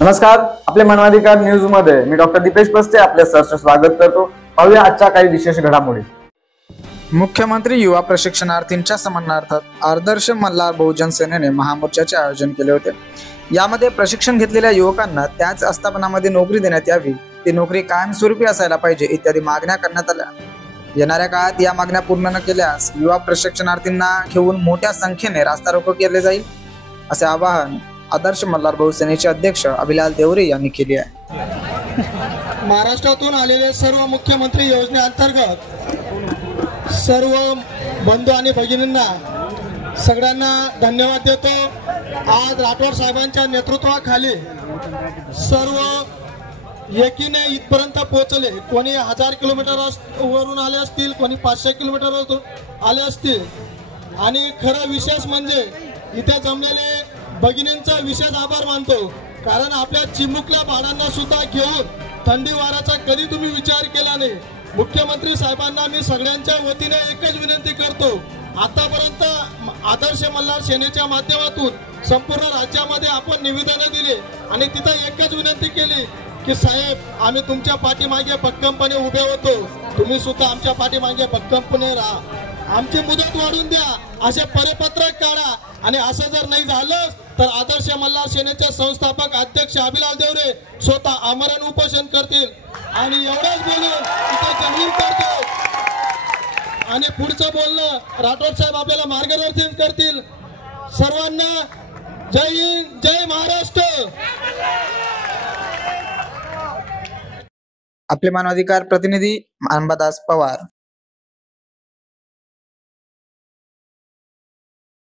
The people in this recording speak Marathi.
नमस्कार, आपले मानवाधिकार न्यूज मध्ये मी डॉक्टर दीपेश पस्ते आपले सहर्ष स्वागत करतो। पाहूया आजच्या काही विशेष घडामोडी। मुख्यमंत्री युवा प्रशिक्षणार्थींच्या समन्वयार्थ आदर्श मल्हार बहुजन सेनेने महामोर्चाचे आयोजन केले होते। यामध्ये प्रशिक्षण घेतलेल्या युवकांना त्याच आस्थापनामध्ये नोकरी देण्यात यावी, ती नोकरी कायमस्वरूपी असायला पाहिजे इत्यादी मागण्या करण्यात आल्या। येणाऱ्या काळात या मागण्या पूर्ण न केल्यास युवा प्रशिक्षणार्थींना घेऊन मोठ्या संख्येने रास्ता रोको केले जाईल, असे आवाहन आदर्श मल्हार बहुसेनेचे अध्यक्ष अभिलाल देवरे यांनी केले आहे। महाराष्ट्रातून आलेले सर्व मुख्यमंत्री योजनेअंतर्गत सर्व बंधू आणि भगिनींना सगळ्यांना धन्यवाद देतो। आज राठोड साहेबांच्या नेतृत्वाखाली सर्व एकीने इथपर्यंत पोहोचले। कोणी 1000 किलोमीटर वरून आले असतील, कोणी 500 किलोमीटर आले असतील। आणि खरं विशेष म्हणजे इथे जमलेले भगिनींचा विशेष आभार मानतो, कारण आपल्या चिमुकल्या बाळांना सुद्धा घेऊन थंडी वाऱ्याचा कधी तुम्ही विचार केला नाही। मुख्यमंत्री साहेबांना मी सगळ्यांच्या वतीने एकच विनंती करतो, आतापर्यंत आदर्श मल्हार सेनेच्या माध्यमातून संपूर्ण राज्यामध्ये आपण निवेदन दिले आणि तिथे एकच विनंती केली की साहेब, आम्ही तुमच्या पाठीमागे भक्कमपणे उभे होतो, तुम्ही सुद्धा आमच्या पाठीमागे भक्कमपणे राहा, आमची मुदत वाढवून द्या, असे परिपत्रक काढा। आणि असं जर नाही झालं तर आदर्श मल्हार सेनेचे संस्थापक अध्यक्ष अभिलाल देवरे स्वतः आमरण उपोषण करतील। आणि एवढंच बोलून इथे जाहीर करतो आणि पुढचं बोलणं राठोड साहेब आपल्याला मार्गदर्शन करतील। सर्वांना जय हिंद, जय महाराष्ट्र। आपले मानवाधिकार प्रतिनिधी अंबादास पवार।